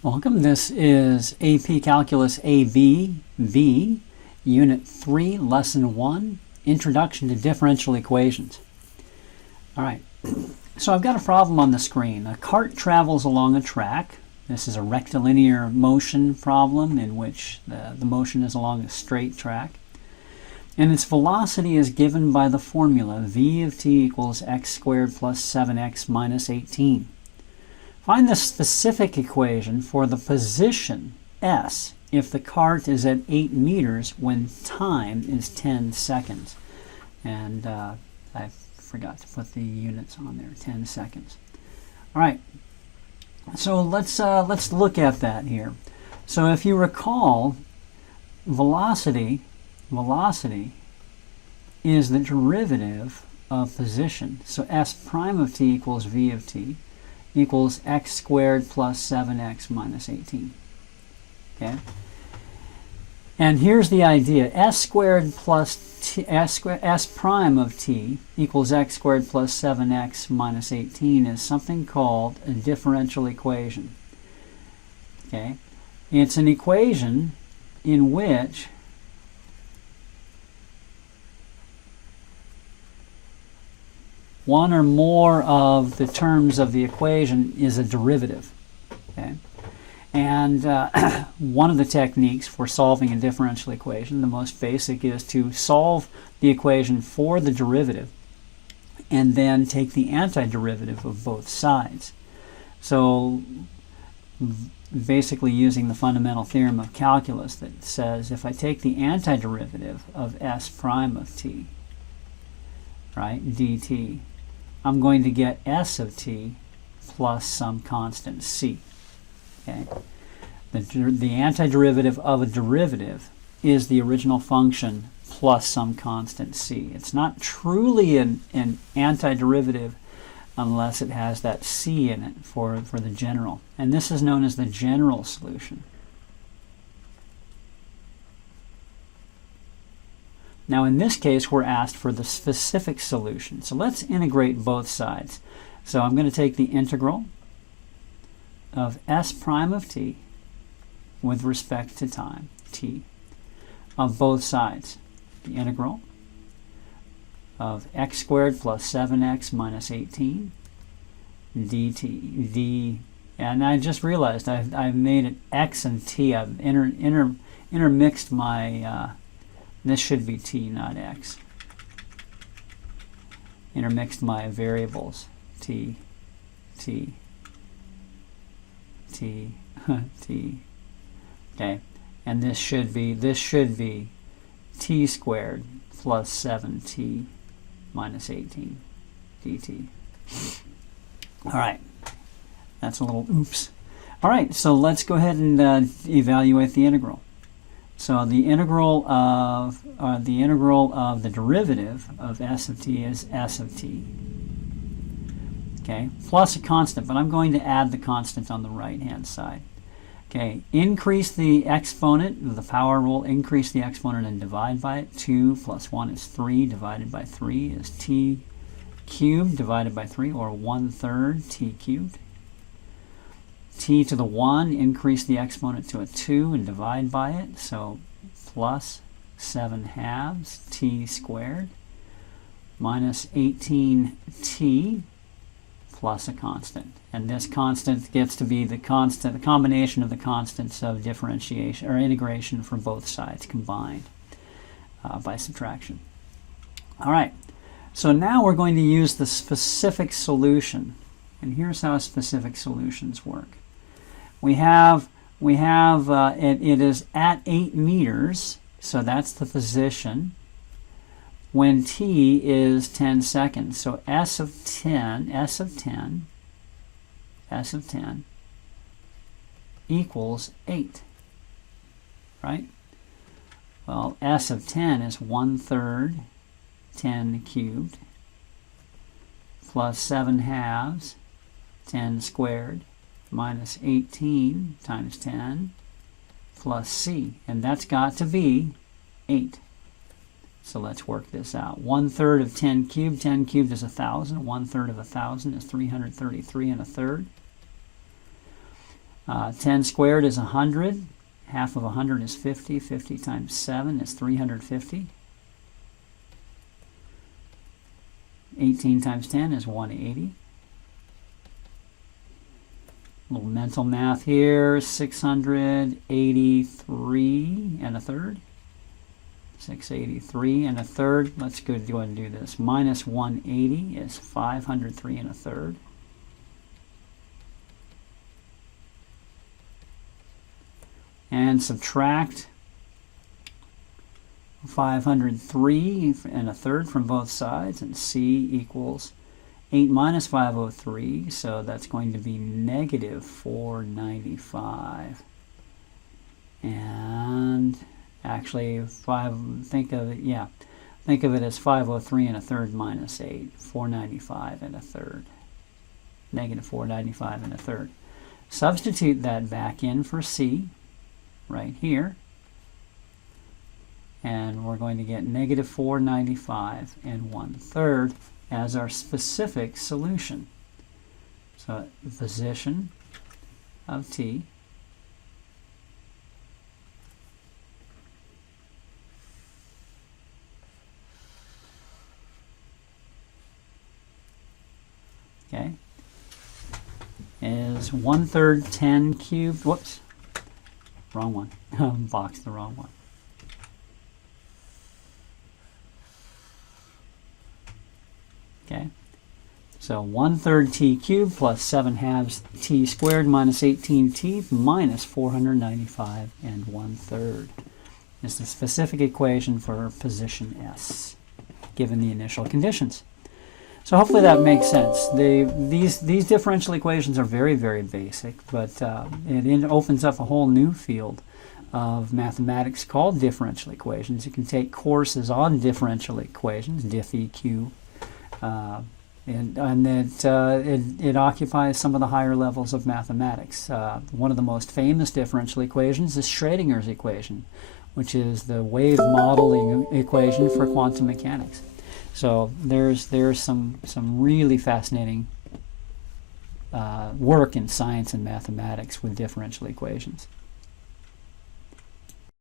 Welcome. This is AP Calculus ABV, Unit 3, Lesson 1, Introduction to Differential Equations. All right, so I've got a problem on the screen. A cart travels along a track. This is a rectilinear motion problem in which the motion is along a straight track. And its velocity is given by the formula v of t equals x squared plus 7x minus 18. Find the specific equation for the position s if the cart is at 8 meters when time is 10 seconds. And I forgot to put the units on there, 10 seconds. All right, so let's look at that here. So if you recall, velocity is the derivative of position. So s prime of t equals v of t equals x squared plus 7x minus 18. Okay? And here's the idea. S squared plus t, s prime of t equals x squared plus 7x minus 18 is something called a differential equation. Okay? It's an equation in which one or more of the terms of the equation is a derivative. Okay? And one of the techniques for solving a differential equation, the most basic, is to solve the equation for the derivative and then take the antiderivative of both sides. So basically using the fundamental theorem of calculus that says if I take the antiderivative of s prime of t, right, dt, I'm going to get s of t plus some constant c. Okay? The antiderivative of a derivative is the original function plus some constant c. It's not truly an antiderivative unless it has that c in it for the general. And this is known as the general solution. Now in this case we're asked for the specific solution. So let's integrate both sides. So I'm going to take the integral of s prime of t with respect to time, t, of both sides. The integral of x squared plus 7x minus 18 dt. And I just realized I've made it x and t. I've intermixed my this should be t, not x. Intermixed my variables, t, t, t, t. Okay, and this should be t squared plus 7t minus 18 dt. All right, that's a little oops. All right, so let's go ahead and evaluate the integral. So the integral of the derivative of s of t is s of t. Okay, plus a constant, but I'm going to add the constant on the right-hand side. Okay, increase the exponent, the power rule, increase the exponent and divide by it. 2 plus 1 is 3, divided by 3 is t cubed divided by 3, or 1/3 t cubed. T to the 1, increase the exponent to a 2 and divide by it, so plus 7/2 t squared minus 18t plus a constant. And this constant gets to be the combination of the constants of differentiation or integration for both sides combined by subtraction. All right, so now we're going to use the specific solution. And here's how specific solutions work. It is at 8 meters, so that's the position, when t is 10 seconds. So s of 10 equals 8, right? Well, s of 10 is 1/3 10 cubed plus 7/2 10 squared minus 18 times 10 plus c, and that's got to be 8. So let's work this out. 1/3 of 10 cubed is 1,000. 1/3 of 1,000 is 333 1/3. 10 squared is 100. Half of 100 is 50. 50 times 7 is 350. 18 times 10 is 180. A little mental math here. 683 and a third. 683 and a third. Let's go ahead and do this. Minus 180 is 503 and a third. And subtract 503 and a third from both sides, and C equals 8 minus 503, so that's going to be negative 495. And actually, think of it as 503 and a third minus 8, 495 and a third, negative 495 and a third. Substitute that back in for C right here, and we're going to get negative 495 and 1/3 as our specific solution. So the position of t is 1/3 10 cubed. Whoops, wrong one. Boxed the wrong one. Okay, so 1/3 t cubed plus 7/2 t squared minus 18t minus 495 and 1/3 is the specific equation for position S, given the initial conditions. So hopefully that makes sense. These differential equations are very, very basic, but it opens up a whole new field of mathematics called differential equations. You can take courses on differential equations, diff-EQ, and it occupies some of the higher levels of mathematics. One of the most famous differential equations is Schrödinger's equation, which is the wave modeling equation for quantum mechanics. So there's some really fascinating work in science and mathematics with differential equations.